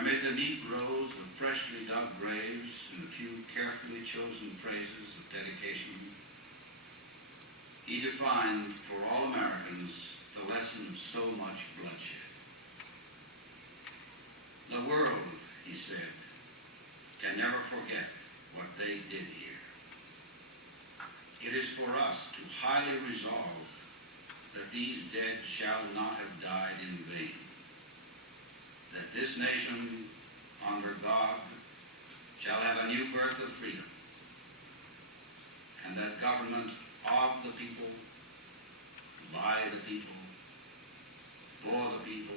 Amid the neat rows of freshly dug graves and a few carefully chosen phrases of dedication, he defined for all Americans the lesson of so much bloodshed. The world, he said, can never forget what they did here. It is for us to highly resolve that these dead shall not have died in vain, that this nation, under God, shall have a new birth of freedom, and that government of the people, by the people, for the people,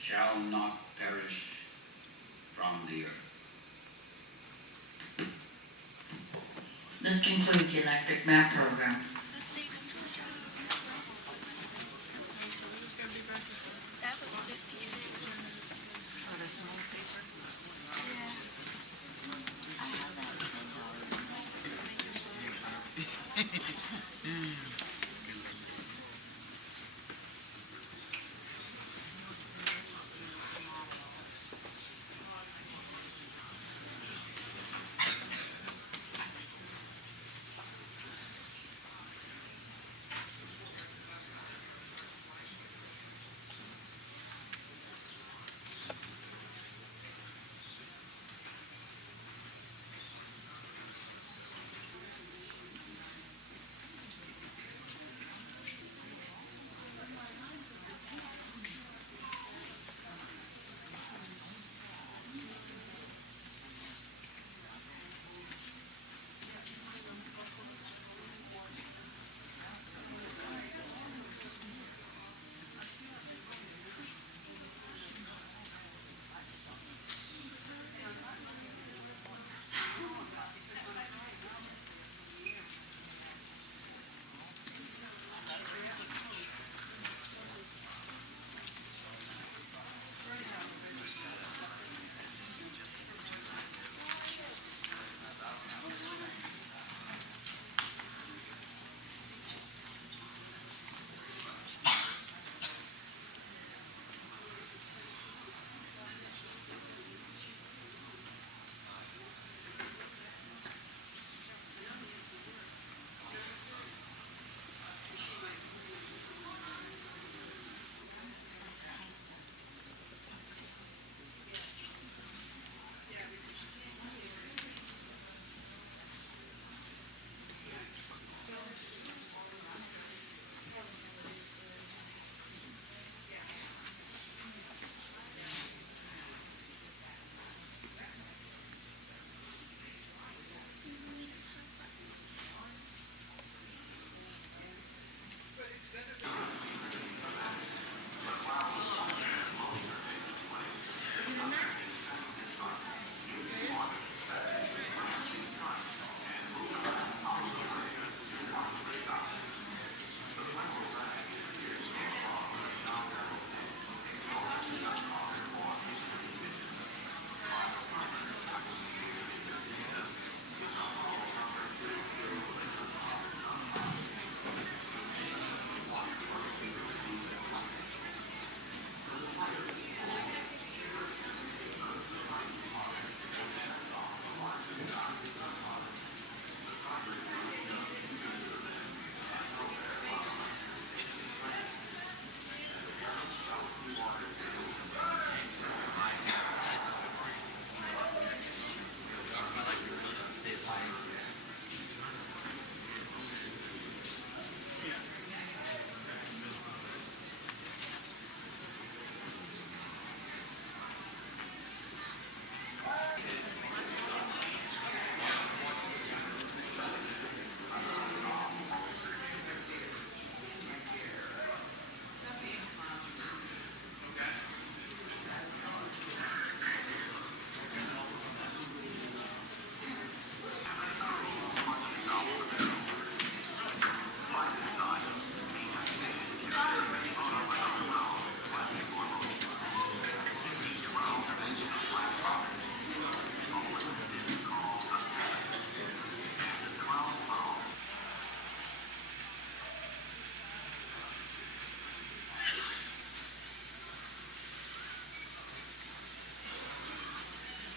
shall not perish from the earth. This concludes the electric map program. That was 50 cents. Oh, that's more paper. Yeah.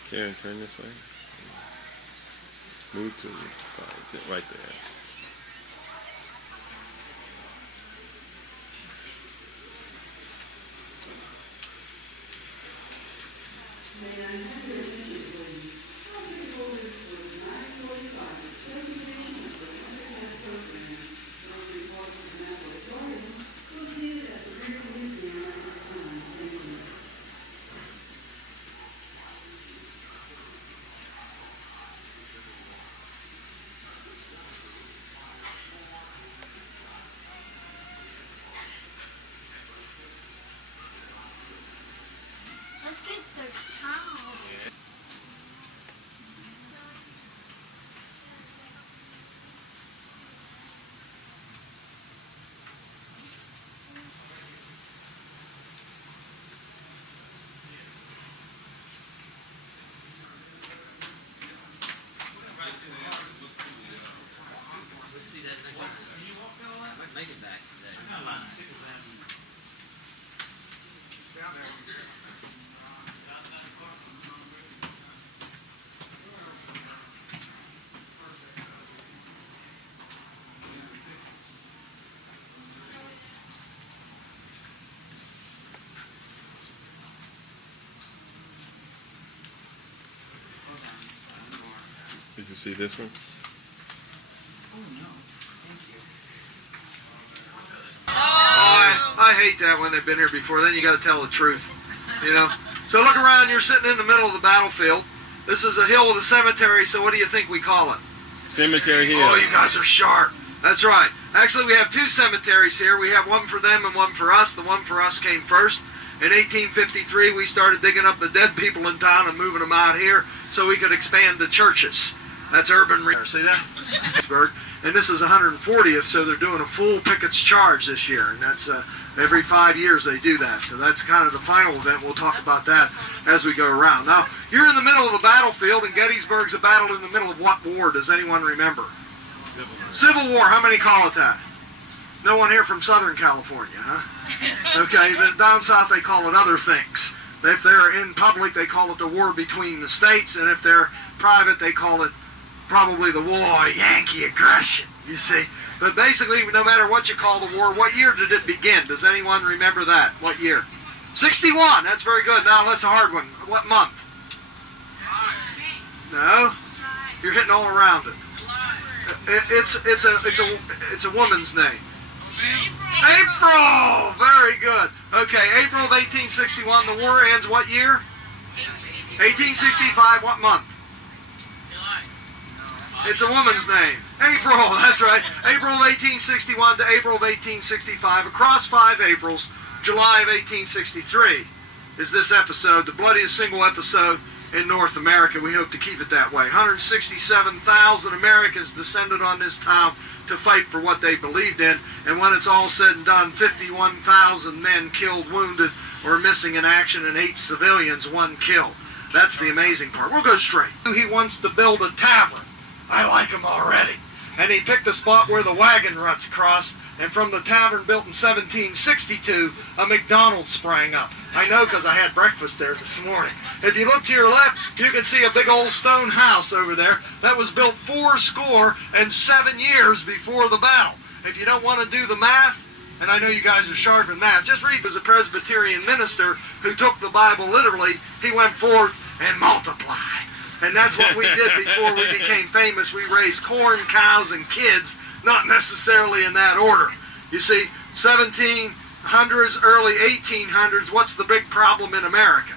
Karen, turn this way. Move to the side, right there. Let's get the towel. Make it back today. Did you see this one? I hate that when they've been here before. Then you got to tell the truth, you know. So look around. You're sitting in the middle of the battlefield. This is a hill with a cemetery. So what do you think we call it? Cemetery Hill. Oh, you guys are sharp. That's right. Actually, we have two cemeteries here. We have one for them and one for us. The one for us came first. In 1853, we started digging up the dead people in town and moving them out here so we could expand the churches. That's urban. See that? Pittsburgh. And this is 140th, so they're doing a full Pickett's Charge this year, and that's every 5 years they do that. So that's kind of the final event. We'll talk about that as we go around. Now, you're in the middle of the battlefield, and Gettysburg's a battle in the middle of what war? Does anyone remember? Civil War. How many call it that? No one here from Southern California, huh? Okay, down south they call it other things. If they're in public, they call it the war between the states, and if they're private, they call it probably the war of Yankee aggression, you see. But basically, no matter what you call the war, what year did it begin? Does anyone remember that? What year? 61. That's very good. Now, that's a hard one. What month? No? You're hitting all around it. It's a woman's name. April! Very good. Okay, April of 1861. The war ends what year? 1865. What month? It's a woman's name. April, that's right. April of 1861 to April of 1865. Across 5 Aprils, July of 1863 is this episode, the bloodiest single episode in North America. We hope to keep it that way. 167,000 Americans descended on this town to fight for what they believed in. And when it's all said and done, 51,000 men killed, wounded, or missing in action, and 8 civilians, 1 killed. That's the amazing part. We'll go straight. He wants to build a tavern. I like him already. And he picked a spot where the wagon ruts crossed, and from the tavern built in 1762, a McDonald's sprang up. I know because I had breakfast there this morning. If you look to your left, you can see a big old stone house over there that was built 407 years before the battle. If you don't want to do the math, and I know you guys are sharp in math, just read. As a Presbyterian minister who took the Bible literally, he went forth and multiplied. And that's what we did before we became famous. We raised corn, cows, and kids, not necessarily in that order. You see, 1700s, early 1800s, what's the big problem in America?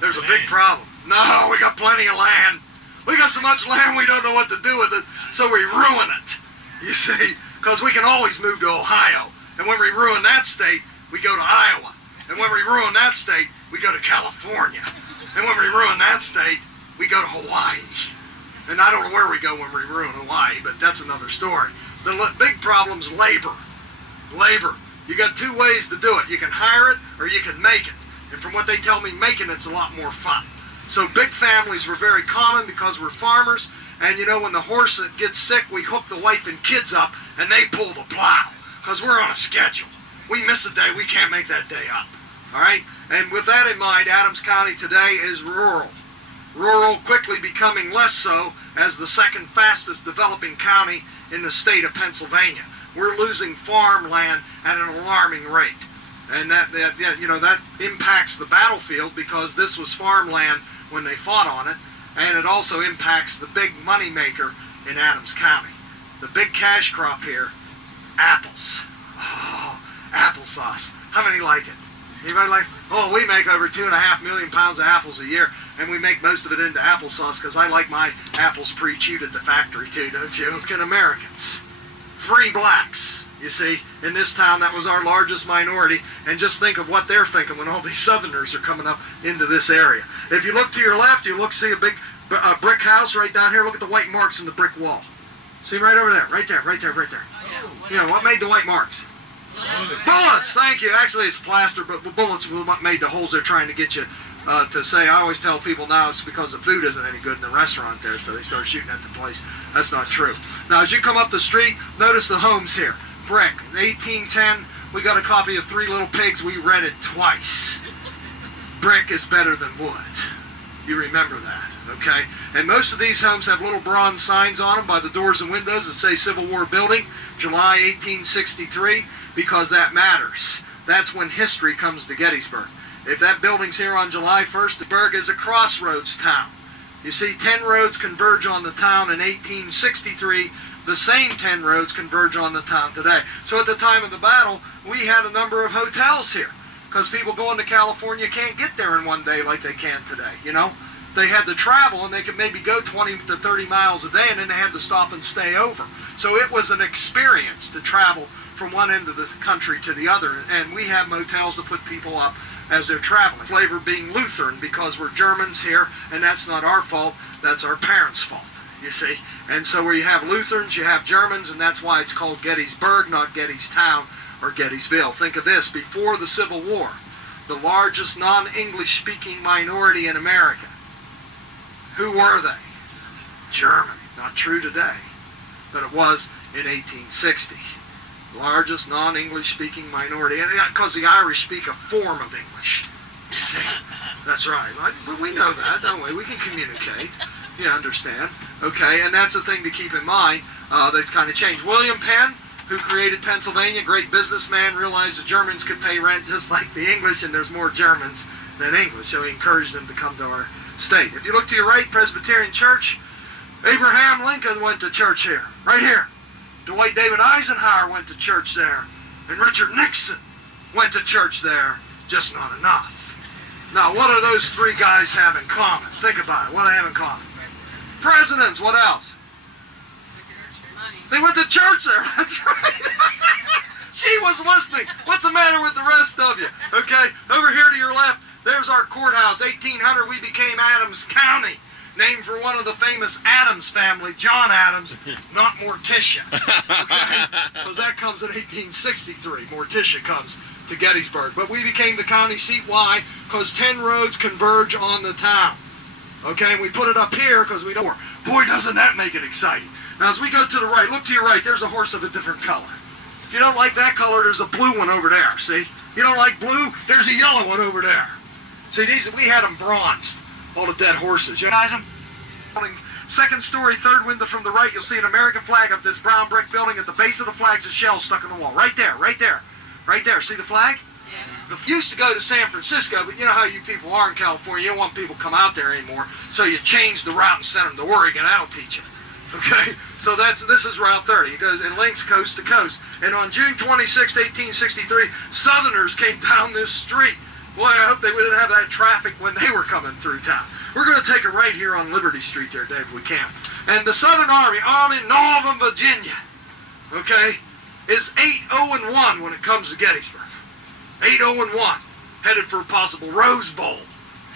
There's a big problem. No, we got plenty of land. We got so much land we don't know what to do with it, so we ruin it. You see, because we can always move to Ohio. And when we ruin that state, we go to Iowa. And when we ruin that state, we go to California. And when we ruin that state, we go to Hawaii. And I don't know where we go when we ruin Hawaii, but that's another story. The big problem's labor. Labor. You got 2 ways to do it. You can hire it or you can make it. And from what they tell me, making it's a lot more fun. So big families were very common because we're farmers. And you know, when the horse gets sick, we hook the wife and kids up and they pull the plow because we're on a schedule. We miss a day, we can't make that day up. All right? And with that in mind, Adams County today is rural. Rural quickly becoming less so as the second fastest developing county in the state of Pennsylvania. We're losing farmland at an alarming rate. And that impacts the battlefield because this was farmland when they fought on it. And it also impacts the big money maker in Adams County. The big cash crop here, apples. Oh, applesauce. How many like it? Anybody like? Oh, we make over 2.5 million pounds of apples a year, and we make most of it into applesauce because I like my apples pre-chewed at the factory too, don't you? African Americans, free blacks. You see, in this town that was our largest minority, and just think of what they're thinking when all these Southerners are coming up into this area. If you look to your left, you see a big brick house right down here. Look at the white marks in the brick wall. See right over there, right there, right there, right there. Yeah, what made the white marks? Bullets, thank you. Actually, it's plaster, but bullets were what made the holes they're trying to get you to say. I always tell people now it's because the food isn't any good in the restaurant there, so they started shooting at the place. That's not true. Now, as you come up the street, notice the homes here. Brick, 1810, we got a copy of Three Little Pigs. We read it twice. Brick is better than wood. You remember that, okay? And most of these homes have little bronze signs on them by the doors and windows that say Civil War Building, July 1863, because that matters. That's when history comes to Gettysburg. If that building's here on July 1st, Gettysburg is a crossroads town. You see, 10 roads converge on the town in 1863. The same 10 roads converge on the town today. So at the time of the battle, we had a number of hotels here because people going to California can't get there in one day like they can today, you know? They had to travel and they could maybe go 20 to 30 miles a day and then they had to stop and stay over. So it was an experience to travel from one end of the country to the other, and we have motels to put people up as they're traveling. Flavor being Lutheran because we're Germans here, and that's not our fault, that's our parents' fault, you see. And so where you have Lutherans, you have Germans, and that's why it's called Gettysburg, not Gettystown or Gettysville. Think of this, before the Civil War, the largest non-English speaking minority in America, who were they? German. Not true today, but it was in 1860. Largest non-English speaking minority, because the Irish speak a form of English. You see, that's right. But we know that, don't we? We can communicate. You understand? Okay, and that's the thing to keep in mind. That's kind of changed. William Penn, who created Pennsylvania, great businessman, realized the Germans could pay rent just like the English, and there's more Germans than English, so he encouraged them to come to our state. If you look to your right, Presbyterian Church, Abraham Lincoln went to church here, right here. Dwight David Eisenhower went to church there, and Richard Nixon went to church there, just not enough. Now, what do those three guys have in common? Think about it. What do they have in common? Presidents. What else? They went to church there. That's right. She was listening. What's the matter with the rest of you? Okay, over here to your left, there's our courthouse. 1800, we became Adams County. Named for one of the famous Adams family, John Adams, not Morticia. Okay? Because that comes in 1863. Morticia comes to Gettysburg. But we became the county seat. Why? Because 10 roads converge on the town. Okay, and we put it up here because we know more. Boy, doesn't that make it exciting. Now, as we go to the right, look to your right, there's a horse of a different color. If you don't like that color, there's a blue one over there, see? You don't like blue? There's a yellow one over there. See, these we had them bronzed. All the dead horses. You guys, second story, third window from the right, you'll see an American flag up this brown brick building. At the base of the flag's a shell stuck in the wall. Right there, right there, right there. See the flag? Yeah. Used to go to San Francisco, but you know how you people are in California. You don't want people to come out there anymore, so you change the route and send them to Oregon. That'll teach you. Okay, so this is Route 30. It goes, it links coast to coast. And on June 26, 1863, Southerners came down this street. Boy, I hope they wouldn't have that traffic when they were coming through town. We're going to take a right here on Liberty Street there, Dave, if we can. And the Southern Army in Northern Virginia, okay, is 8-0-1 when it comes to Gettysburg. 8-0-1, headed for a possible Rose Bowl,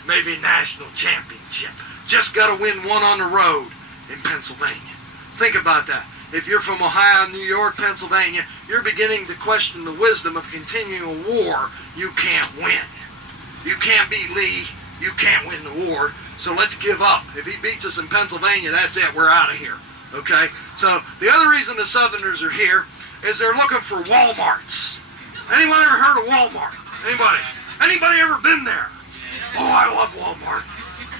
maybe national championship. Just got to win one on the road in Pennsylvania. Think about that. If you're from Ohio, New York, Pennsylvania, you're beginning to question the wisdom of continuing a war you can't win. You can't beat Lee. You can't win the war, so let's give up. If he beats us in Pennsylvania, that's it. We're out of here, okay? So the other reason the Southerners are here is they're looking for Walmarts. Anyone ever heard of Walmart? Anybody? Anybody ever been there? Oh, I love Walmart.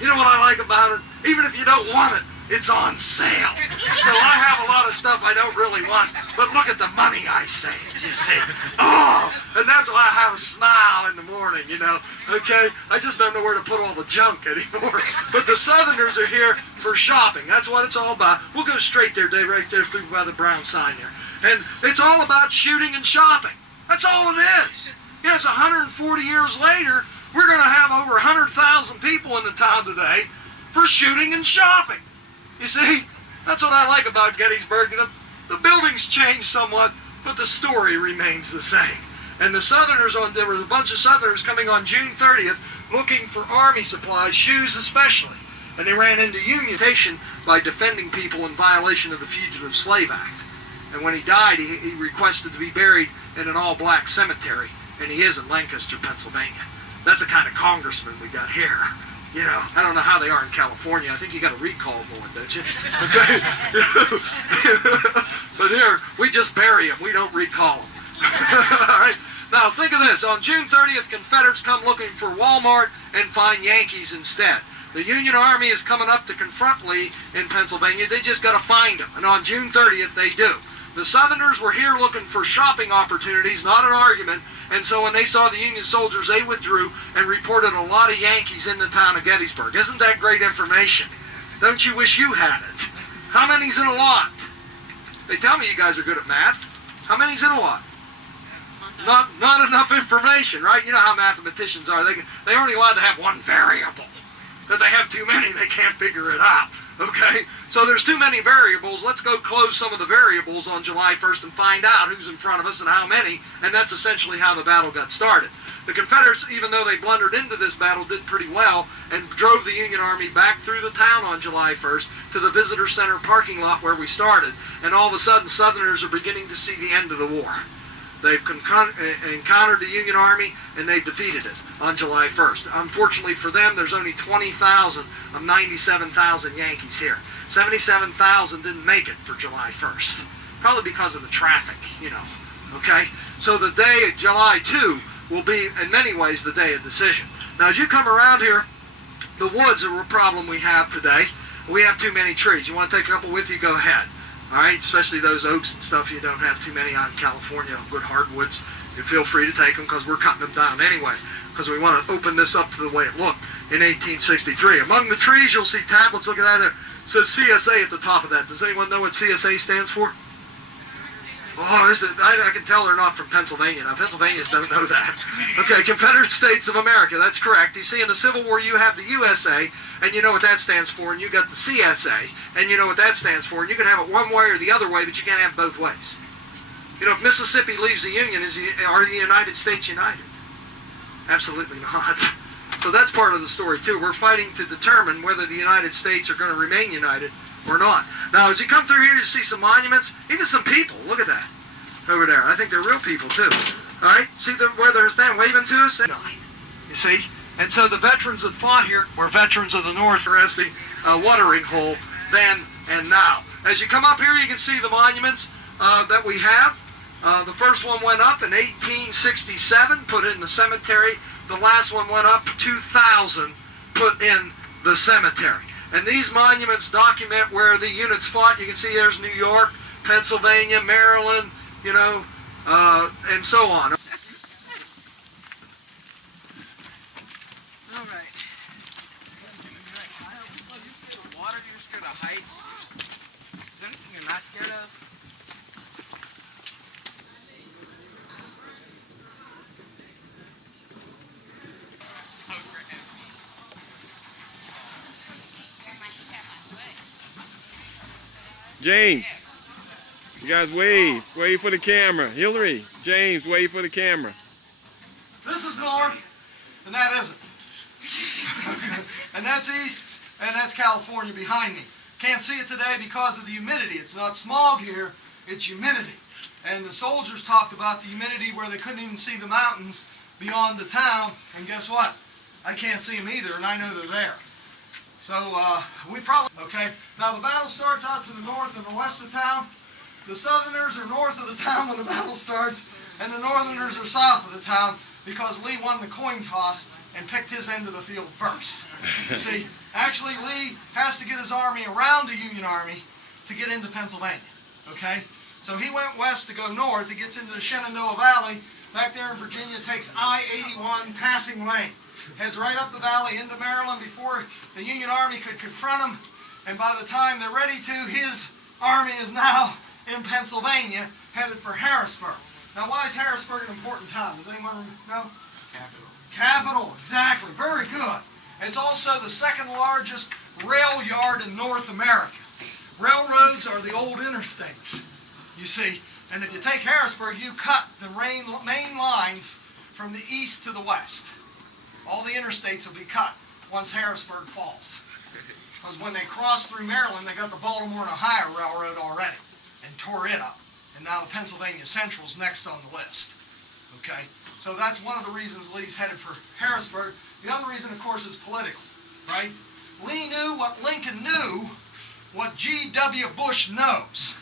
You know what I like about it? Even if you don't want it, it's on sale. So I have a lot of stuff I don't really want, but look at the money I saved, you see. Oh, and that's why I have a smile in the morning, you know, okay? I just don't know where to put all the junk anymore. But the Southerners are here for shopping. That's what it's all about. We'll go straight there, Dave, right there through by the brown sign there. And it's all about shooting and shopping. That's all it is. You know, it's 140 years later, we're going to have over 100,000 people in the town today for shooting and shopping. You see, that's what I like about Gettysburg. The buildings changed somewhat, but the story remains the same. And the Southerners, there was a bunch of Southerners coming on June 30th looking for army supplies, shoes especially. And they ran into Union by defending people in violation of the Fugitive Slave Act. And when he died, he requested to be buried in an all-black cemetery, and he is in Lancaster, Pennsylvania. That's the kind of congressman we got here. You know, I don't know how they are in California. I think you got a recall going, don't you? Okay. But here, we just bury them. We don't recall them. All right. Now, think of this. On June 30th, Confederates come looking for Walmart and find Yankees instead. The Union Army is coming up to confront Lee in Pennsylvania. They just got to find him. And on June 30th, they do. The Southerners were here looking for shopping opportunities, not an argument. And so when they saw the Union soldiers, they withdrew and reported a lot of Yankees in the town of Gettysburg. Isn't that great information? Don't you wish you had it? How many's in a lot? They tell me you guys are good at math. How many's in a lot? Not enough information, right? You know how mathematicians are. They're only allowed to have one variable. If they have too many, they can't figure it out. Okay? So there's too many variables. Let's go close some of the variables on July 1st and find out who's in front of us and how many, and that's essentially how the battle got started. The Confederates, even though they blundered into this battle, did pretty well and drove the Union Army back through the town on July 1st to the Visitor Center parking lot where we started, and all of a sudden Southerners are beginning to see the end of the war. They've encountered the Union Army, and they've defeated it on July 1st. Unfortunately for them, there's only 20,000 of 97,000 Yankees here. 77,000 didn't make it for July 1st, probably because of the traffic, you know, okay? So the day of July 2 will be, in many ways, the day of decision. Now, as you come around here, the woods are a problem we have today. We have too many trees. You want to take a couple with you, go ahead. All right, especially those oaks and stuff, you don't have too many out in California, good hardwoods. You feel free to take them because we're cutting them down anyway, because we want to open this up to the way it looked in 1863. Among the trees, you'll see tablets. Look at that there. It says CSA at the top of that. Does anyone know what CSA stands for? Oh, I can tell they're not from Pennsylvania. Now, Pennsylvanians don't know that. Okay, Confederate States of America, that's correct. You see, in the Civil War, you have the USA, and you know what that stands for, and you got the CSA, and you know what that stands for, and you can have it one way or the other way, but you can't have it both ways. You know, if Mississippi leaves the Union, are the United States united? Absolutely not. So that's part of the story, too. We're fighting to determine whether the United States are going to remain united or not. Now, as you come through here, you see some monuments, even some people. Look at that over there. I think they're real people, too. All right? See where they're standing waving to us? You see? And so the veterans that fought here were veterans of the North. Interesting watering hole then and now. As you come up here, you can see the monuments that we have. The first one went up in 1867, put in the cemetery. The last one went up 2000, put in the cemetery. And these monuments document where the units fought. You can see there's New York, Pennsylvania, Maryland, you know, and so on. All right. Water, you're scared of heights. Is there anything you're not scared of? James, you guys wave. Wave for the camera. Hillary, James, wave for the camera. This is north, and that isn't. And that's east, and that's California behind me. Can't see it today because of the humidity. It's not smog here, it's humidity. And the soldiers talked about the humidity where they couldn't even see the mountains beyond the town, and guess what? I can't see them either, and I know they're there. So we probably, okay, now the battle starts out to the north and the west of town. The Southerners are north of the town when the battle starts, and the Northerners are south of the town. because Lee won the coin toss and picked his end of the field first. You see, actually Lee has to get his army around the Union Army to get into Pennsylvania, okay? So he went west to go north. He gets into the Shenandoah Valley. Back there in Virginia, takes I-81 Passing Lane. Heads right up the valley into Maryland before the Union Army could confront him. And by the time they're ready to, his army is now in Pennsylvania, headed for Harrisburg. Now, why is Harrisburg an important town? Does anyone know? Capital, exactly. Very good. It's also the second largest rail yard in North America. Railroads are the old interstates, you see. And if you take Harrisburg, you cut the main lines from the east to the west. All the interstates will be cut once Harrisburg falls. Because when they crossed through Maryland, they got the Baltimore and Ohio Railroad already and tore it up. And now the Pennsylvania Central's next on the list. Okay? So that's one of the reasons Lee's headed for Harrisburg. The other reason, of course, is political, right? Lee knew what Lincoln knew, what G.W. Bush knows.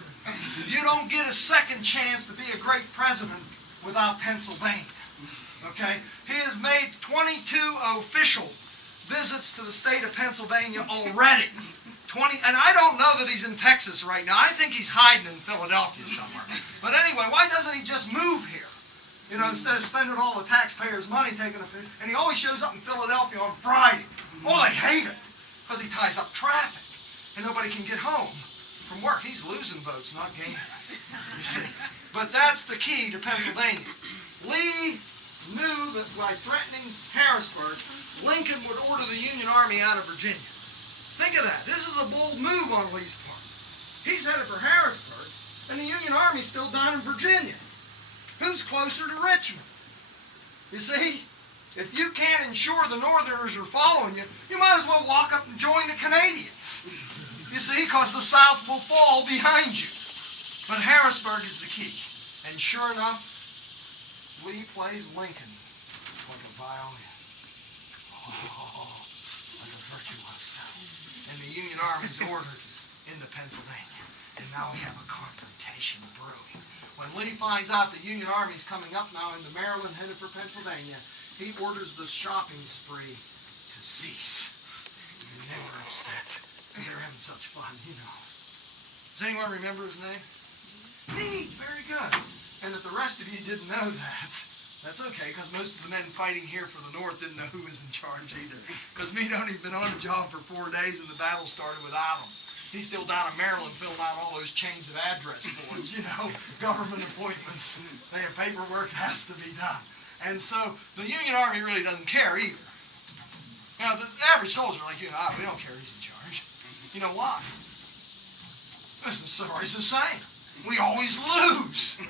You don't get a second chance to be a great president without Pennsylvania. Okay? He has made 22 official visits to the state of Pennsylvania already. And I don't know that he's in Texas right now. I think he's hiding in Philadelphia somewhere. But anyway, why doesn't he just move here? You know, instead of spending all the taxpayers' money taking a... And he always shows up in Philadelphia on Friday. Oh, they hate it. Because he ties up traffic. And nobody can get home from work. He's losing votes, not gaining. You see. But that's the key to Pennsylvania. Lee knew that by threatening Harrisburg, Lincoln would order the Union Army out of Virginia. Think of that. This is a bold move on Lee's part. He's headed for Harrisburg, and the Union Army's still down in Virginia. Who's closer to Richmond? You see, if you can't ensure the Northerners are following you, you might as well walk up and join the Canadians. You see, because the South will fall behind you. But Harrisburg is the key. And sure enough, Lee plays Lincoln like a violin. Oh, like a virtuoso. And the Union Army's ordered into Pennsylvania. And now we have a confrontation brewing. When Lee finds out the Union Army's coming up now into Maryland, headed for Pennsylvania, he orders the shopping spree to cease. And they were upset, because they were having such fun, you know. Does anyone remember his name? Meade, very good. And if the rest of you didn't know that, that's okay, because most of the men fighting here for the North didn't know who was in charge either. Because Meade only been on the job for 4 days, and the battle started without him. He's still down in Maryland filling out all those change of address forms, you know, government appointments. They have paperwork that has to be done. And so the Union Army really doesn't care either. Now, the average soldier like you and I, we don't care who's in charge. You know why? The story's the same. We always lose.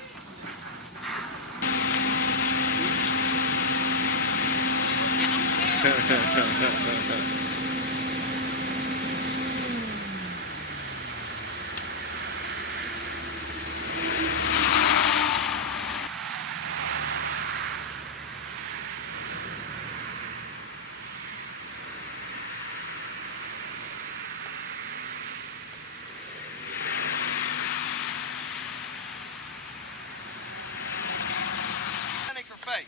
Authentic or fake?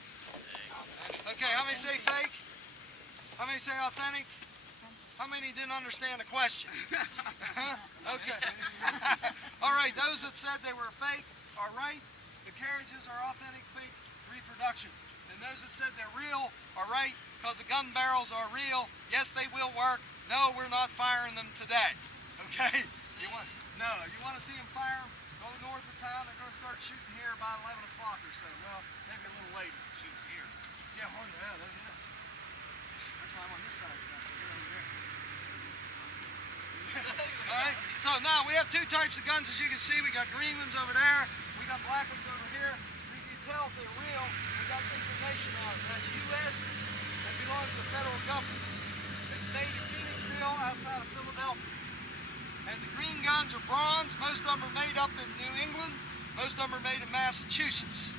Okay, how many say fake? How many say authentic? How many didn't understand the question? Okay. All right, those that said they were fake are right. The carriages are authentic fake reproductions. And those that said they're real are right, because the gun barrels are real. Yes, they will work. No, we're not firing them today. Okay? You want to see them fire them? Go north of town. They're going to start shooting here about 11 o'clock or so. Well, maybe a little later. Shoot here. Yeah, oh, yeah, that's it. That's why I'm on this side of the gun. You're over there. All right. So now we have two types of guns, as you can see. We got green ones over there. We got black ones over here. You can tell if they're real. We got information on it. That's U.S. That belongs to the federal government. It's made in Phoenixville, outside of Philadelphia. And the green guns are bronze. Most of them are made up in New England. Most of them are made in Massachusetts.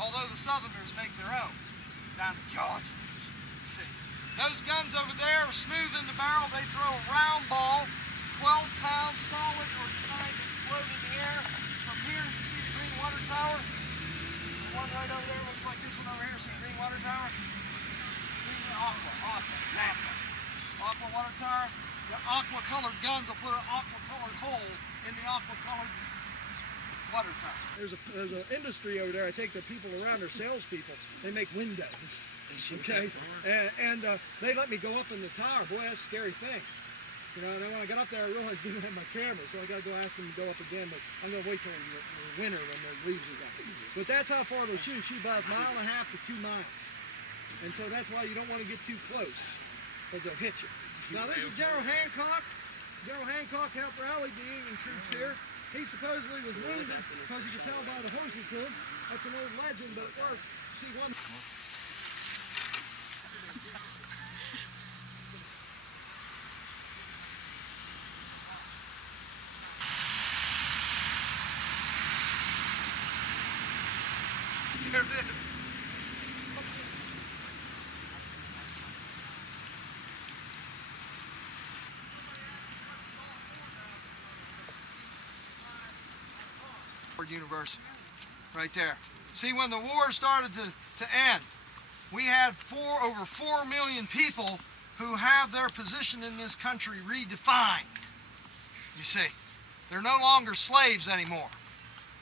Although the Southerners make their own down in Georgia. See, those guns over there are smooth in the barrel. They throw a round ball, 12 pounds solid, or designed to explode in the air. From here, you see the green water tower. one right over there looks like this one over here. See green water tower? Green aqua water tower. The aqua colored guns will put an aqua colored hole in the aqua colored water tower. There's an industry over there. I take the people around, they're salespeople. They make windows. Okay, and they let me go up in the tower. Boy, that's a scary thing. You know, and then when I got up there, I realized I didn't have my camera, so I got to go ask them to go up again. But I'm going to wait till the winter when the leaves are gone. But that's how far they'll shoot. Shoot about 1.5 miles to 2 miles. And so that's why you don't want to get too close, because they'll hit you. Now this is General Hancock. General Hancock helped rally the Union troops here. He supposedly was wounded because you can tell by the horse's hooves. That's an old legend, but it works. See one. There it is. University, right there. See, when the war started to end, we had over 4 million people who have their position in this country redefined. You see, they're no longer slaves anymore.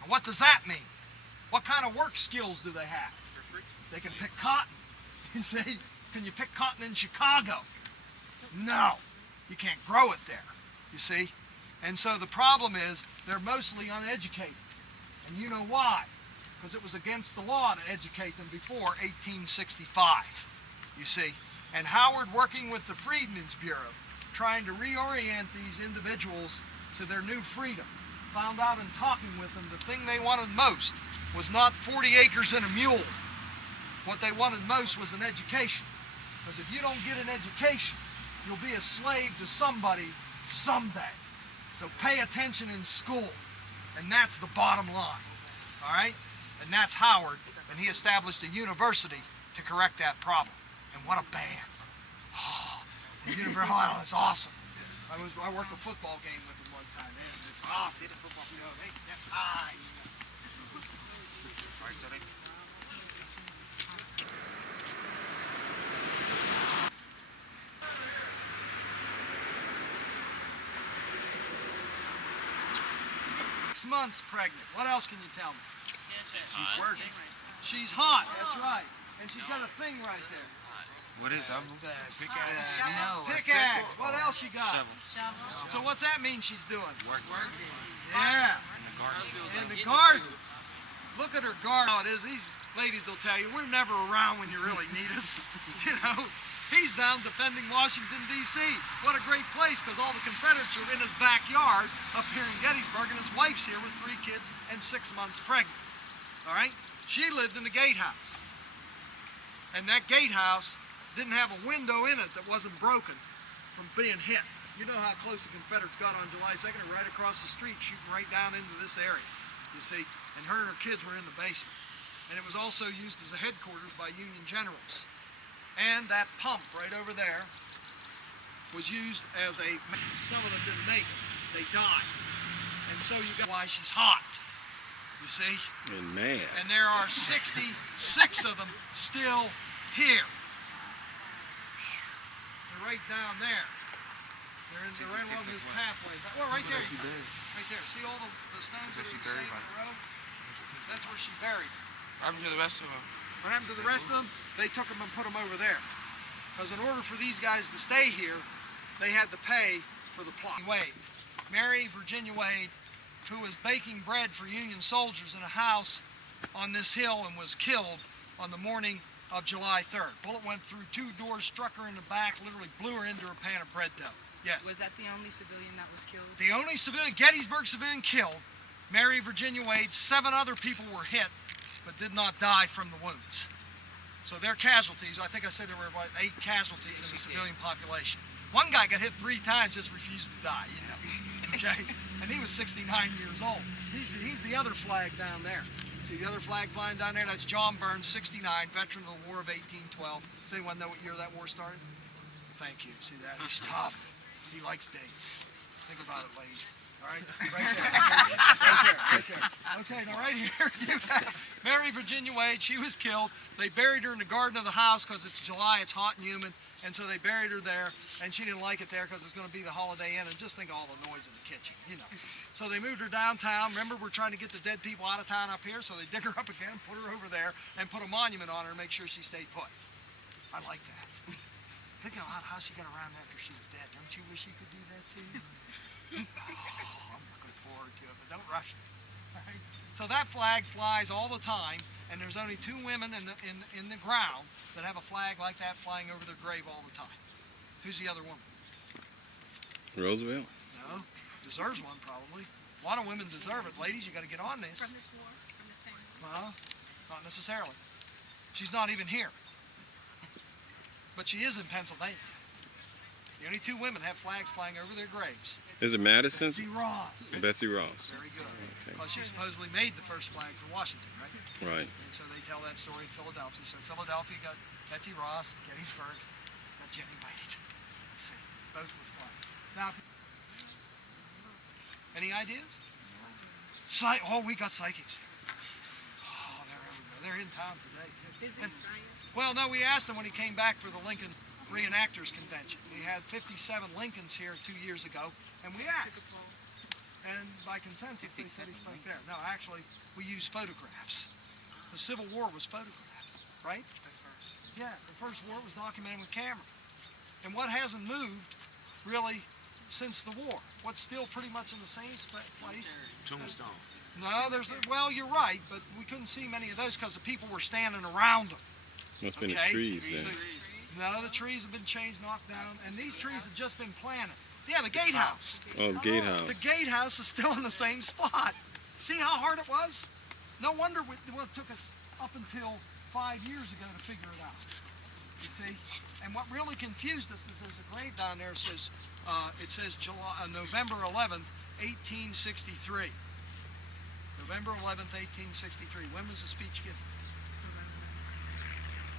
And what does that mean? What kind of work skills do they have? They can pick cotton. You see, can you pick cotton in Chicago? No, you can't grow it there, you see. And so the problem is they're mostly uneducated. And you know why? Because it was against the law to educate them before 1865, you see. And Howard, working with the Freedmen's Bureau, trying to reorient these individuals to their new freedom, found out in talking with them the thing they wanted most was not 40 acres and a mule. What they wanted most was an education. Because if you don't get an education, you'll be a slave to somebody someday. So pay attention in school. And that's the bottom line, all right? And that's Howard, and he established a university to correct that problem. And what a band. Oh, that's awesome. I worked a football game with them one time, man. It's awesome. See the football, you know, they step high. All right, Sonny. Months pregnant. What else can you tell me? She's working. She's hot. That's right. And she's got a thing right there. What is that? Pickaxe. Pickaxe. What else she got? So what's that mean she's doing? Working. Yeah. In the garden. Look at her garden. How it is. These ladies will tell you we're never around when you really need us. You know. He's down defending Washington, D.C. What a great place, because all the Confederates are in his backyard up here in Gettysburg, and his wife's here with 3 kids and 6 months pregnant. All right? She lived in the gatehouse. And that gatehouse didn't have a window in it that wasn't broken from being hit. You know how close the Confederates got on July 2nd? They're right across the street, shooting right down into this area, you see. And her and her kids were in the basement. And it was also used as a headquarters by Union generals. And that pump right over there was used as a, some of them didn't make it, they died. And so you got why she's hot, you see? And man. And there are 66 of them still here. They're right down there. They're right along this pathway. Well, right there, right there. See all the stones that are the same in a row? That's where she buried them. What happened to the rest of them? What happened to the rest of them? They took them and put them over there. Because in order for these guys to stay here, they had to pay for the plot. Wade, Mary Virginia Wade, who was baking bread for Union soldiers in a house on this hill and was killed on the morning of July 3rd. Bullet went through 2 doors, struck her in the back, literally blew her into a pan of bread dough. Yes. Was that the only civilian that was killed? The only civilian, Gettysburg civilian killed, Mary Virginia Wade. 7 other people were hit, but did not die from the wounds. So their casualties, I think I said there were about 8 casualties in the civilian population. One guy got hit 3 times, just refused to die, you know, okay? And he was 69 years old. He's the other flag down there. See the other flag flying down there? That's John Burns, 69, veteran of the War of 1812. Does anyone know what year that war started? Thank you. See that? He's tough. He likes dates. Think about it, ladies. All right? Right there. Right there. Okay, now right here, Mary Virginia Wade, she was killed. They buried her in the garden of the house because it's July, it's hot and humid, and so they buried her there, and she didn't like it there because it's going to be the Holiday Inn, and just think of all the noise in the kitchen, you know. So they moved her downtown. Remember, we're trying to get the dead people out of town up here, so they dig her up again, put her over there, and put a monument on her and make sure she stayed put. I like that. Think about how she got around after she was dead. Don't you wish you could do that too? Oh, I'm looking forward to it, but don't rush me. All right? So that flag flies all the time, and there's only 2 women in the ground that have a flag like that flying over their grave all the time. Who's the other woman? Roosevelt. No, deserves one probably. A lot of women deserve it. Ladies, you got to get on this. From this war, from the same war. Well, not necessarily. She's not even here. But she is in Pennsylvania. The only 2 women have flags flying over their graves. Is it Madison? Betsy Ross. Bessie Ross. Very good. Okay. Because she supposedly made the first flag for Washington, right? Right. And so they tell that story in Philadelphia. So Philadelphia got Betsy Ross, Gettysburg, got Jenny Wade. You see, both with flags. Now, any ideas? Oh, we got psychics here. Oh, they're everywhere. They're in town today, too. And- well, no, we asked him when he came back for the Lincoln Reenactors Convention. We had 57 Lincolns here 2 years ago, and we asked. And by consensus, they said he spoke there. No, actually, we used photographs. The Civil War was photographed, right? Yeah, the first war was documented with camera. And what hasn't moved, really, since the war? What's still pretty much in the same place? Tombstone. No, well, you're right, but we couldn't see many of those because the people were standing around them. Must have been Okay. the trees then. No, the trees have been changed, knocked down, and these trees have just been planted. Yeah, the gatehouse. Oh, the gatehouse. The gatehouse is still in the same spot. See how hard it was? No wonder it took us up until 5 years ago to figure it out. You see? And what really confused us is there's a grave down there that says, November 11th, 1863. November 11th, 1863. When was the speech given?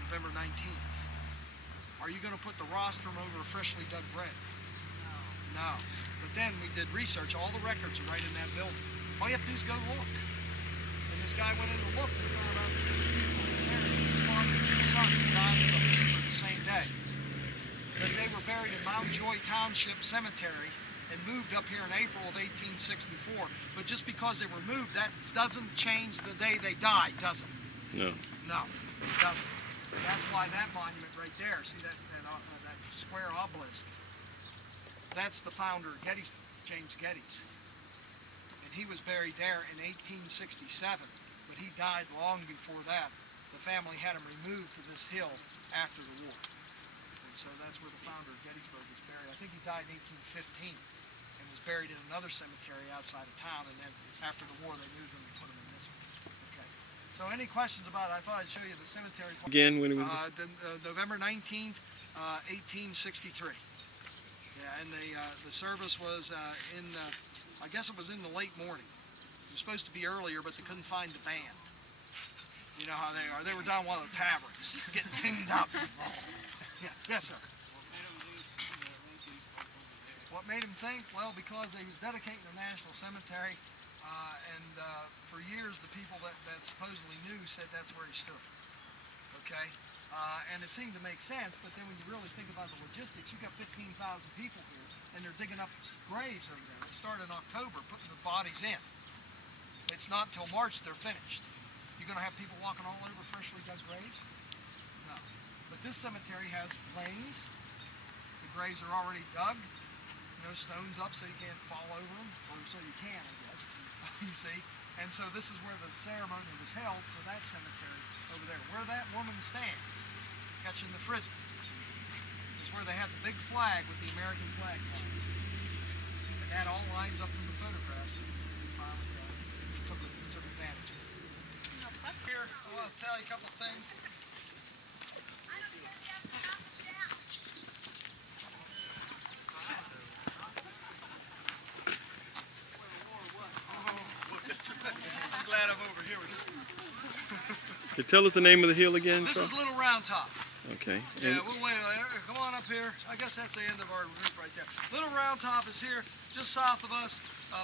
November 19th. Are you going to put the rostrum over a freshly dug grave? No. But then we did research. All the records are right in that building. All you have to do is go look. And this guy went in and looked and found out that there were people there, father and 2 sons who died of a fever the same day. That they were buried in Mount Joy Township Cemetery and moved up here in April of 1864. But just because they were moved, that doesn't change the day they died, does it? No. No, it doesn't. And that's why that monument right there, see that square obelisk, that's the founder of Gettysburg, James Geddes. And he was buried there in 1867, but he died long before that. The family had him removed to this hill after the war. And so that's where the founder of Gettysburg is buried. I think he died in 1815 and was buried in another cemetery outside of town, and then after the war they moved him and put him in this one. Okay. So any questions about it? I thought I'd show you the cemetery. Again, when it was. November 19th, 1863. Yeah, and the service was I guess it was in the late morning. It was supposed to be earlier, but they couldn't find the band. You know how they are. They were down one of the taverns, getting tuned up. Yeah, yes, sir. What made him think? Well, because he was dedicating the National Cemetery, and for years the people that supposedly knew said that's where he stood. Okay, and it seemed to make sense, but then when you really think about the logistics, you got 15,000 people here, and they're digging up graves over there. They start in October, putting the bodies in. It's not till March they're finished. You're going to have people walking all over freshly dug graves? No. But this cemetery has lanes. The graves are already dug. Stones up so you can't fall over them, or so you can, I guess. You see? And so this is where the ceremony was held for that cemetery over there. Where that woman stands, catching the frisbee, is where they had the big flag with the American flag on it. And that all lines up from the photographs. And we finally took advantage of it. Here, I want to tell you a couple of things. I'm glad I'm over here with this group. Can you tell us the name of the hill again? This is Little Round Top. Okay. Yeah, we'll wait. Come on up here. I guess that's the end of our group right there. Little Round Top is here, just south of us.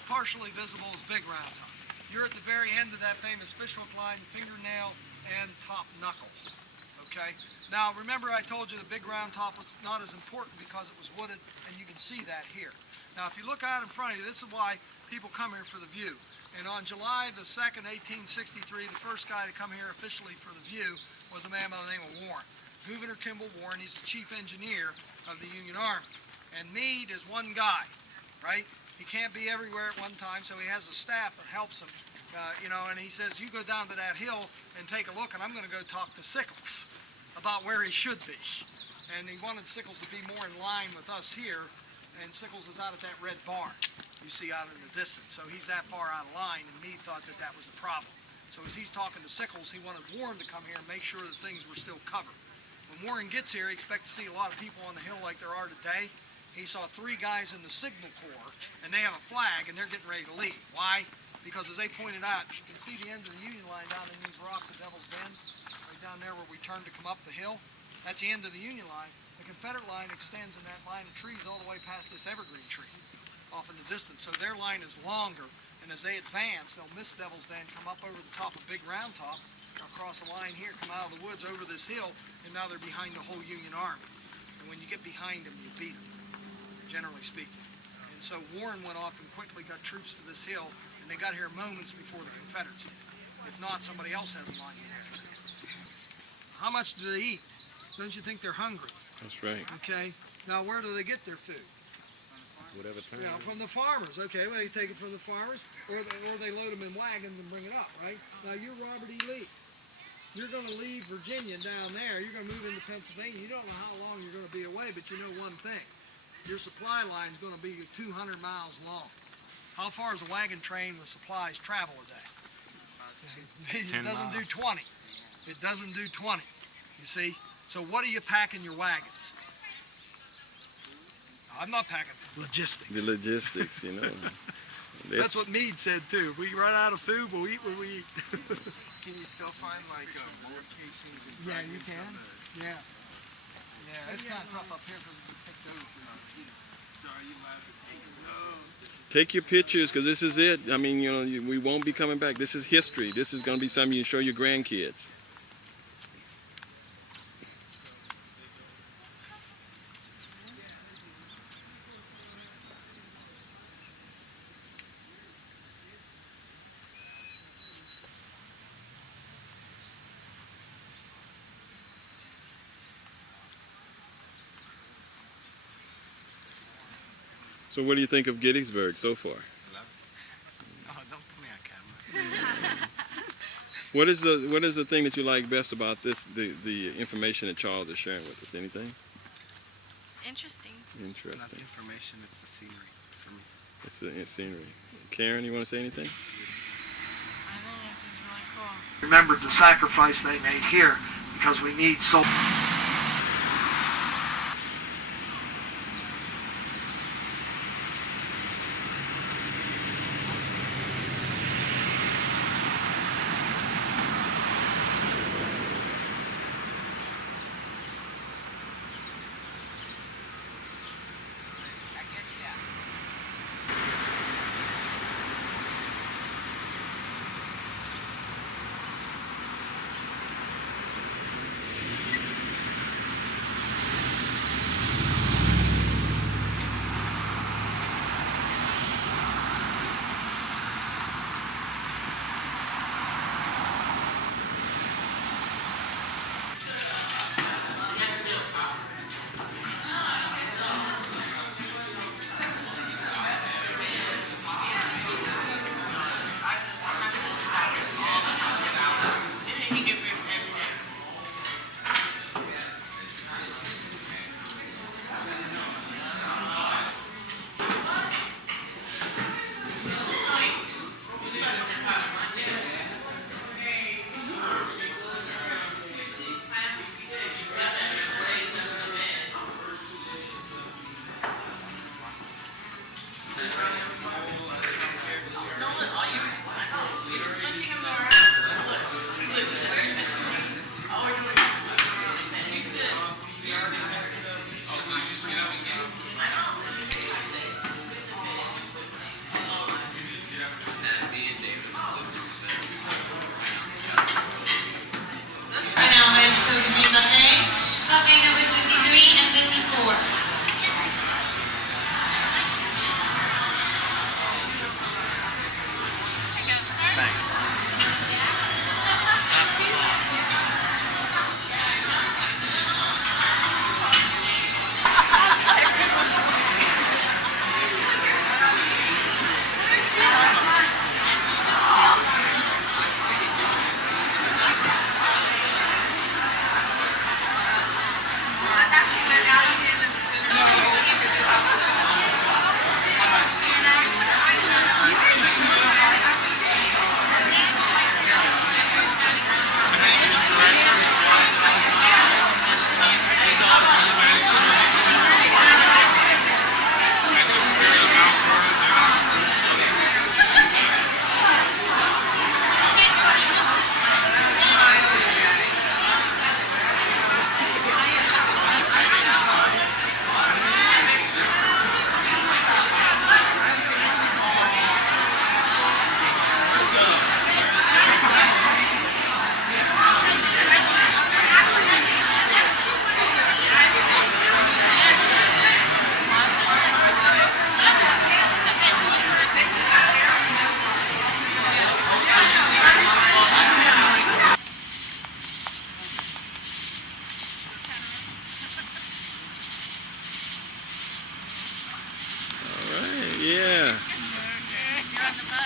Partially visible is Big Round Top. you're at the very end of that famous fishhook line, fingernail and top knuckle. Okay? Now remember I told you the big round top was not as important because it was wooded, and you can see that here. Now if you look out in front of you, this is why people come here for the view. And on July the 2nd, 1863, the first guy to come here officially for the view was a man by the name of Warren. Gouverneur Kimball Warren. He's the chief engineer of the Union Army. And Meade is one guy, right? He can't be everywhere at one time, so he has a staff that helps him, and he says, you go down to that hill and take a look, and I'm going to go talk to Sickles about where he should be. And he wanted Sickles to be more in line with us here, and Sickles is out at that red barn you see out in the distance. So he's that far out of line, and Meade thought that that was a problem. So as he's talking to Sickles, he wanted Warren to come here and make sure that things were still covered. When Warren gets here, he expects to see a lot of people on the hill like there are today. He saw 3 guys in the signal corps, and they have a flag, and they're getting ready to leave. Why? Because as they pointed out, you can see the end of the Union line down in these rocks at Devil's Bend, right down there where we turn to come up the hill. That's the end of the Union line. The Confederate line extends in that line of trees all the way past this evergreen tree off in the distance. So their line is longer, and as they advance, they'll miss Devil's Den, come up over the top of Big Round Top, across the line here, come out of the woods over this hill, and now they're behind the whole Union Army. And when you get behind them, you beat them, generally speaking. And so Warren went off and quickly got troops to this hill, and they got here moments before the Confederates did. If not, somebody else has a line here. How much do they eat? Don't you think they're hungry? That's right. Okay. Now, where do they get their food? Whatever time. From the farmers. Okay, well, they take it from the farmers, or they load them in wagons and bring it up, right? Now, you're Robert E. Lee. You're going to leave Virginia down there. You're going to move into Pennsylvania. You don't know how long you're going to be away, but you know one thing. Your supply line is going to be 200 miles long. How far does a wagon train with supplies travel a day? It doesn't do 20. It doesn't do 20, you see? So what do you pack in your wagons? I'm not packing logistics. The logistics, you know. That's what Meade said too. We run out of food, we'll eat what we eat. Can you still find like bullet casings and Yeah, you fragments can. on the- Yeah. Yeah, it's not tough up here because we pick those. Take your pictures, because this is it. I mean, we won't be coming back. This is history. This is going to be something you show your grandkids. So what do you think of Gettysburg so far? Oh, don't put me on camera. What is the thing that you like best about this, the information that Charles is sharing with us? Anything? It's interesting. It's not the Interesting. information, it's the scenery for me. It's the scenery. Karen, you want to say anything? I think this is really cool. Remembered the sacrifice they made here because we need so. I guess, yeah.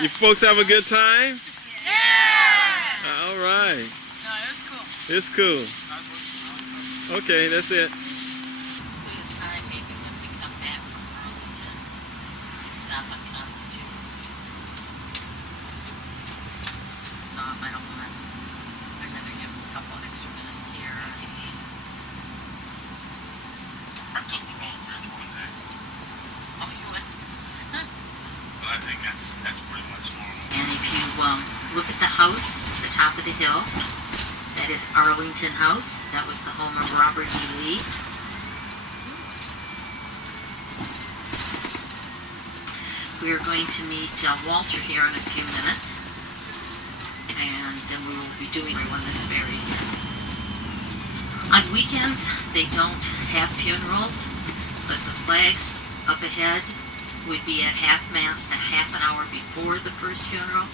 You folks have a good time? Yeah! All right. No, it was cool. It's cool. Okay, that's it. We have time maybe when we come back from Arlington. It's not unconstitutional. It's off, I don't want to, I'd rather give a couple extra minutes here. I took the wrong bridge one day, Oh, you would? but I think that's pretty much normal. And if you look at the house at the top of the hill, that is Arlington House. That was the home of Robert E. Lee. We are going to meet Walter here in a few minutes. And then we will be doing everyone that's buried here. On weekends, they don't have funerals, but the flags up ahead would be at half-mast a half an hour before the first funeral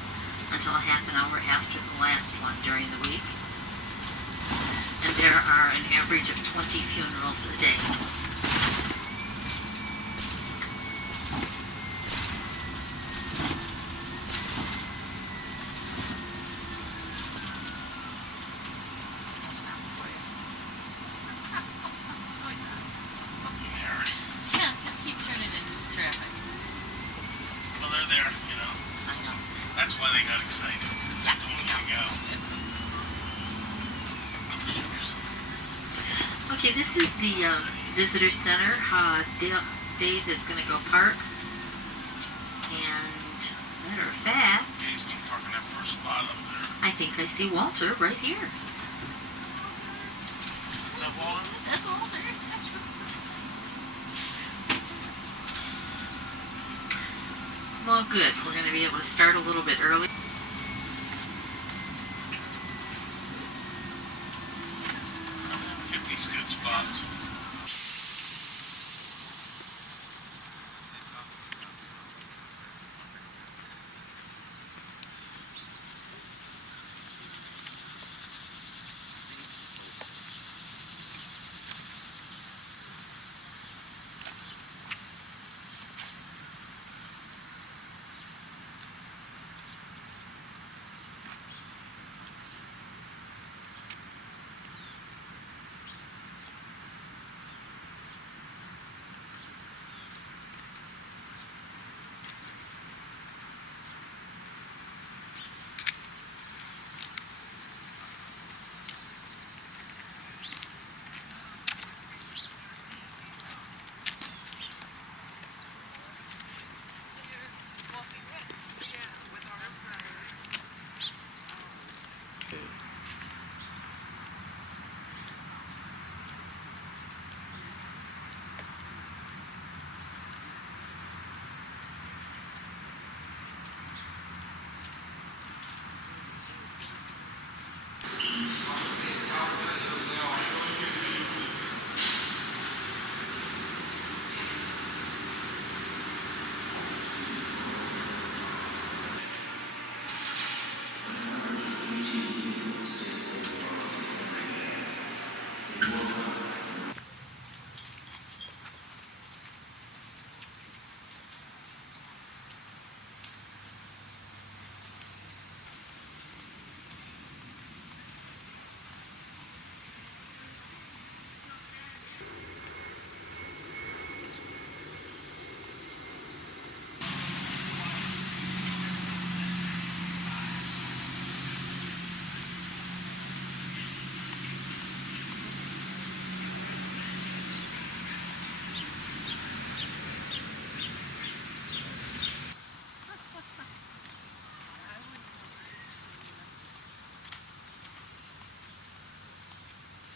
until a half an hour after the last one during the week. And there are an average of 20 funerals a day. Yeah, just keep turning into traffic. Well, they're there, you know. I know. That's why they got excited. Yeah, Told me I to go. know. Sugars. Okay, this is the visitor center. Dave is going to go park. And matter of fact, He's gonna park in that first spot up there. I think I see Walter right here. Is that Walter? That's Walter. Well, good. We're going to be able to start a little bit early. Get these good spots.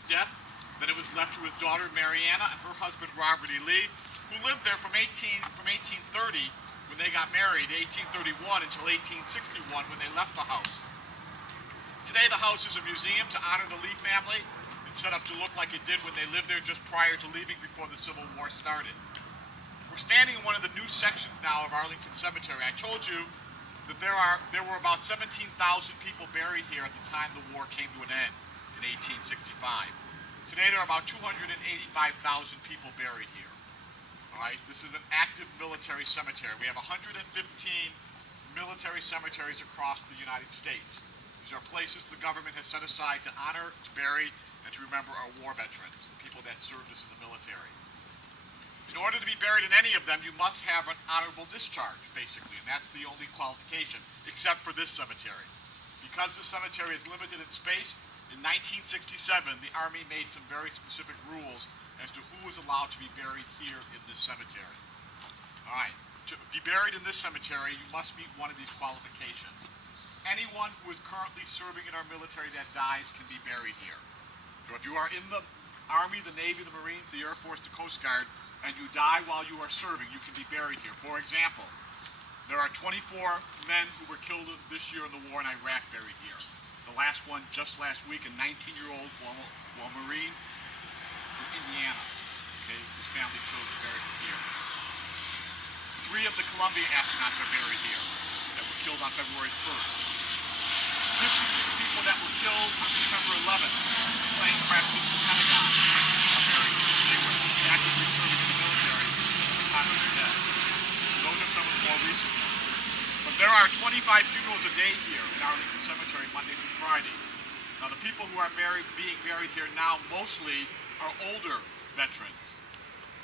Death, then it was left to his daughter Mariana and her husband Robert E. Lee, who lived there from 1830 when they got married, 1831 until 1861 when they left the house. Today the house is a museum to honor the Lee family and set up to look like it did when they lived there just prior to leaving before the Civil War started. We're standing in one of the new sections now of Arlington Cemetery. I told you that there were about 17,000 people buried here at the time the war came to an end in 1865. Today there are about 285,000 people buried here. All right, this is an active military cemetery. We have 115 military cemeteries across the United States. These are places the government has set aside to honor, to bury, and to remember our war veterans, the people that served us in the military. In order to be buried in any of them, you must have an honorable discharge, basically, and that's the only qualification, except for this cemetery. Because the cemetery is limited in space, in 1967, the Army made some very specific rules as to who was allowed to be buried here in this cemetery. All right, to be buried in this cemetery, you must meet one of these qualifications. Anyone who is currently serving in our military that dies can be buried here. So if you are in the Army, the Navy, the Marines, the Air Force, the Coast Guard, and you die while you are serving, you can be buried here. For example, there are 24 men who were killed this year in the war in Iraq buried here. The last one just last week, a 19-year-old Marine from Indiana, okay, whose family chose to bury him here. 3 of the Columbia astronauts are buried here that were killed on February 1st. 56 people that were killed on September 11th. The plane crashed into the Pentagon. Are buried. They were actively serving in the military at the time of their death. Those are some of the more recent ones. But there are 25 funerals a day here at Arlington Cemetery, Monday through Friday. Now, the people who are being buried here now mostly are older veterans,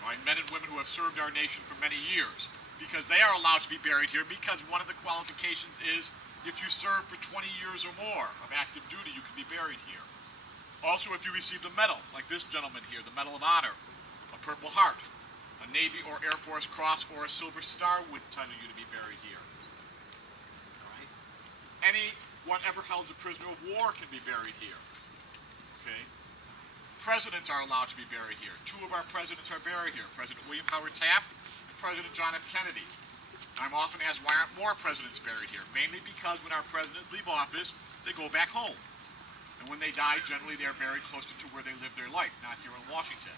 right? Men and women who have served our nation for many years, because they are allowed to be buried here because one of the qualifications is if you serve for 20 years or more of active duty, you can be buried here. Also, if you received a medal, like this gentleman here, the Medal of Honor, a Purple Heart, a Navy or Air Force Cross, or a Silver Star would entitle you to be buried here. All right? Anyone ever held as a prisoner of war can be buried here. Okay? Presidents are allowed to be buried here. 2 of our presidents are buried here, President William Howard Taft and President John F. Kennedy. I'm often asked, why aren't more presidents buried here? Mainly because when our presidents leave office, they go back home. And when they die, generally they are buried closer to where they lived their life, not here in Washington.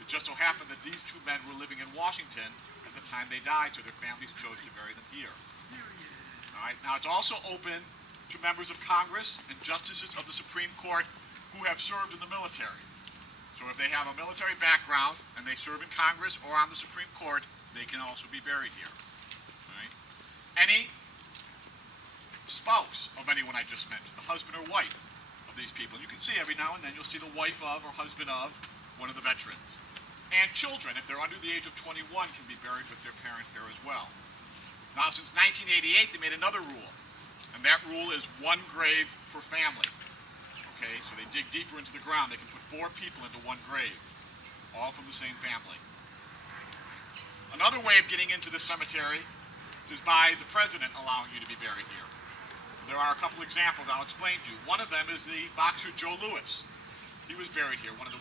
It just so happened that these 2 men were living in Washington at the time they died, so their families chose to bury them here. All right, now it's also open to members of Congress and justices of the Supreme Court who have served in the military. So if they have a military background and they serve in Congress or on the Supreme Court, they can also be buried here. Any spouse of anyone I just mentioned, the husband or wife of these people. You can see every now and then you'll see the wife of or husband of one of the veterans. And children, if they're under the age of 21, can be buried with their parent here as well. Now, since 1988, they made another rule. And that rule is 1 grave per family. Okay, so they dig deeper into the ground. They can put 4 people into 1 grave, all from the same family. Another way of getting into the cemetery is by the president allowing you to be buried here. There are a couple examples I'll explain to you. One of them is the boxer Joe Louis. He was buried here, one of the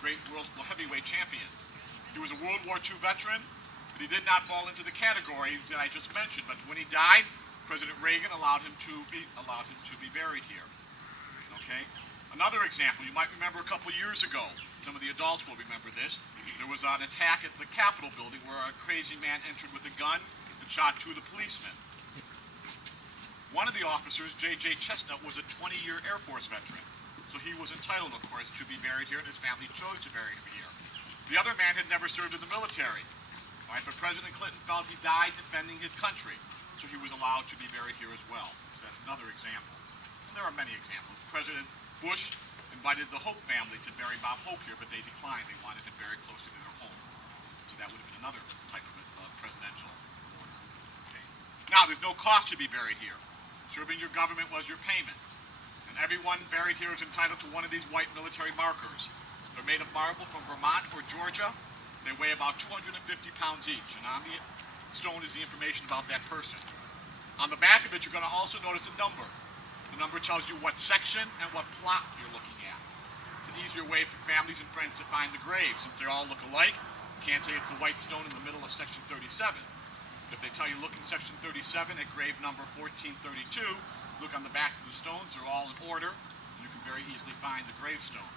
great world heavyweight champions. He was a World War II veteran, but he did not fall into the categories that I just mentioned. But when he died, President Reagan allowed him to be buried here. Okay. Another example, you might remember a couple years ago, some of the adults will remember this, there was an attack at the Capitol building where a crazy man entered with a gun and shot 2 of the policemen. One of the officers, J.J. Chestnut, was a 20-year Air Force veteran, so he was entitled, of course, to be buried here, and his family chose to bury him here. The other man had never served in the military, right, but President Clinton felt he died defending his country, so he was allowed to be buried here as well. So that's another example. And there are many examples. President Bush invited the Hope family to bury Bob Hope here, but they declined. They wanted him buried closer to their home. So that would have been another type of presidential order. Okay. Now, there's no cost to be buried here. Serving your government was your payment. And everyone buried here is entitled to one of these white military markers. They're made of marble from Vermont or Georgia. They weigh about 250 pounds each. And on the stone is the information about that person. On the back of it, you're going to also notice a number. The number tells you what section and what plot you're looking at. It's an easier way for families and friends to find the grave. Since they all look alike, you can't say it's a white stone in the middle of section 37. If they tell you look in section 37 at grave number 1432, look on the backs of the stones, they're all in order, and you can very easily find the gravestone.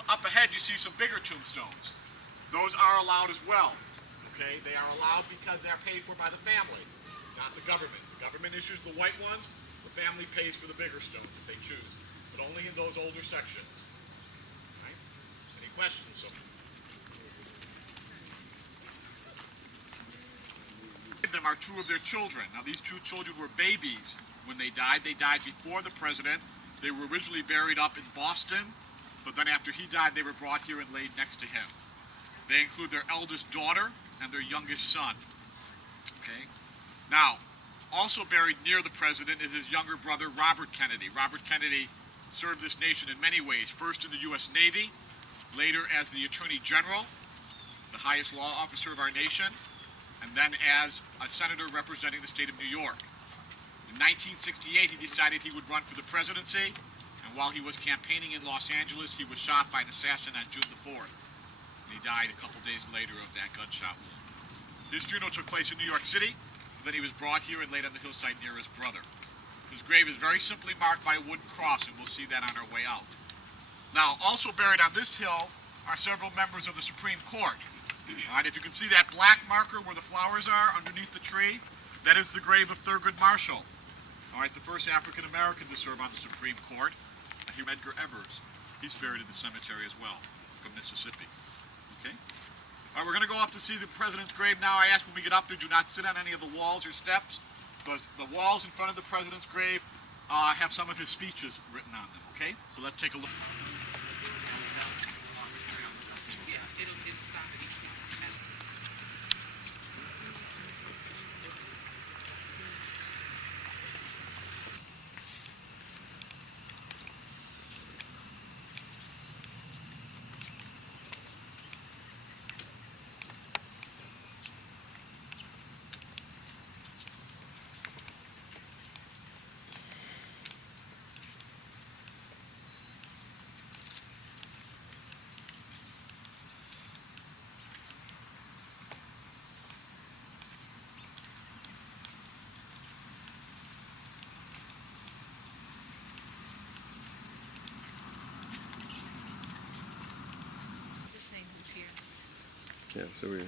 Now, up ahead you see some bigger tombstones. Those are allowed as well. Okay, they are allowed because they're paid for by the family, not the government. The government issues the white ones. The family pays for the bigger stones if they choose, but only in those older sections. Right? Any questions? Them are are two of their children. Now, these two children were babies when they died. They died before the president. They were originally buried up in Boston, but then after he died, they were brought here and laid next to him. They include their eldest daughter and their youngest son. Okay? Now, also buried near the president is his younger brother, Robert Kennedy. Robert Kennedy served this nation in many ways, first in the U.S. Navy, later as the Attorney General, the highest law officer of our nation, and then as a senator representing the state of New York. In 1968, he decided he would run for the presidency, and while he was campaigning in Los Angeles, he was shot by an assassin on June the 4th. And he died a couple days later of that gunshot wound. His funeral took place in New York City, then he was brought here and laid on the hillside near his brother. His grave is very simply marked by a wooden cross, and we'll see that on our way out. Now, also buried on this hill are several members of the Supreme Court. All right, if you can see that black marker where the flowers are underneath the tree, that is the grave of Thurgood Marshall. All right, the first African American to serve on the Supreme Court. Here, Edgar Evers. He's buried in the cemetery as well, from Mississippi. Okay? All right, we're going to go up to see the president's grave now. I ask when we get up there, do not sit on any of the walls or steps, because the walls in front of the president's grave have some of his speeches written on them. Okay? So let's take a look. Just name who's here. Yeah, so we.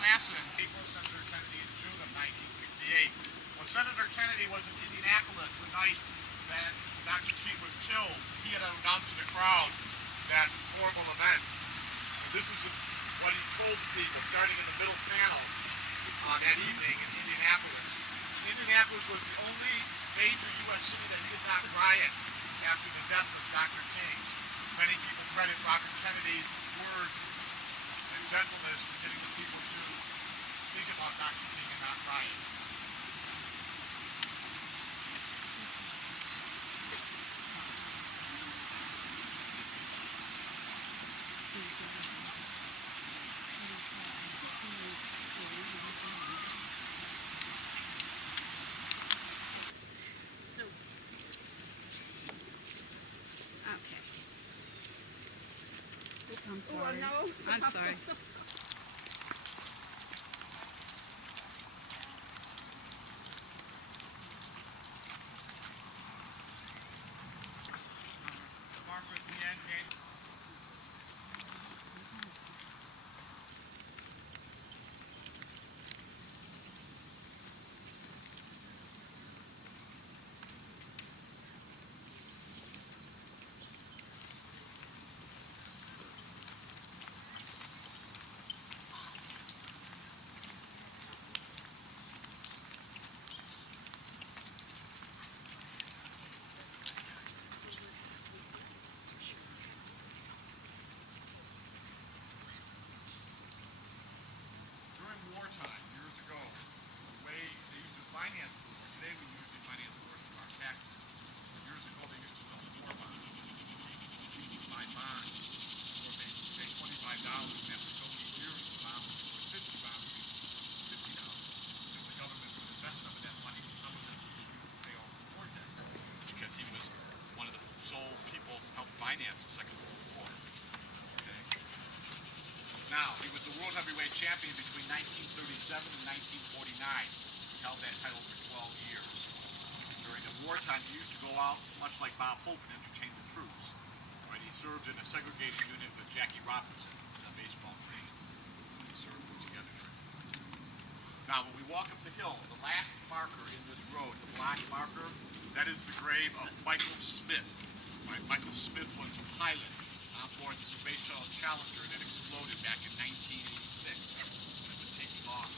Assassin April Senator Kennedy in June of 1968. When Senator Kennedy was in Indianapolis the night that Dr. King was killed, he had announced to the crowd that horrible event. This is what he told people starting in the middle panel that evening in Indianapolis. Indianapolis was the only major U.S. city that did not riot after the death of Dr. King. Many people credit Robert Kennedy's words and gentleness for getting the people to think about Dr. King and not riot. I'm sorry. Marker at the end, Daniel. champion between 1937 and 1949. He held that title for 12 years. During the wartime, he used to go out, much like Bob Hope, and entertain the troops. Right? He served in a segregated unit with Jackie Robinson, who's a baseball great. He served together. Now, when we walk up the hill, the last marker in this road, the black marker, that is the grave of Michael Smith. Right? Michael Smith was a pilot on board the Space Shuttle Challenger that exploded back in 1986 when it was taking off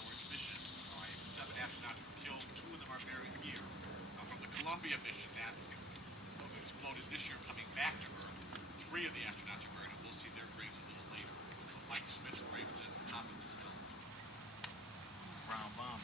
for its mission. All right, 7 astronauts were killed. 2 of them are buried here. From the Columbia mission that exploded this year coming back to Earth, 3 of the astronauts are buried, and we'll see their graves a little later. So Mike Smith's grave is at the top of this hill. Brown bomb.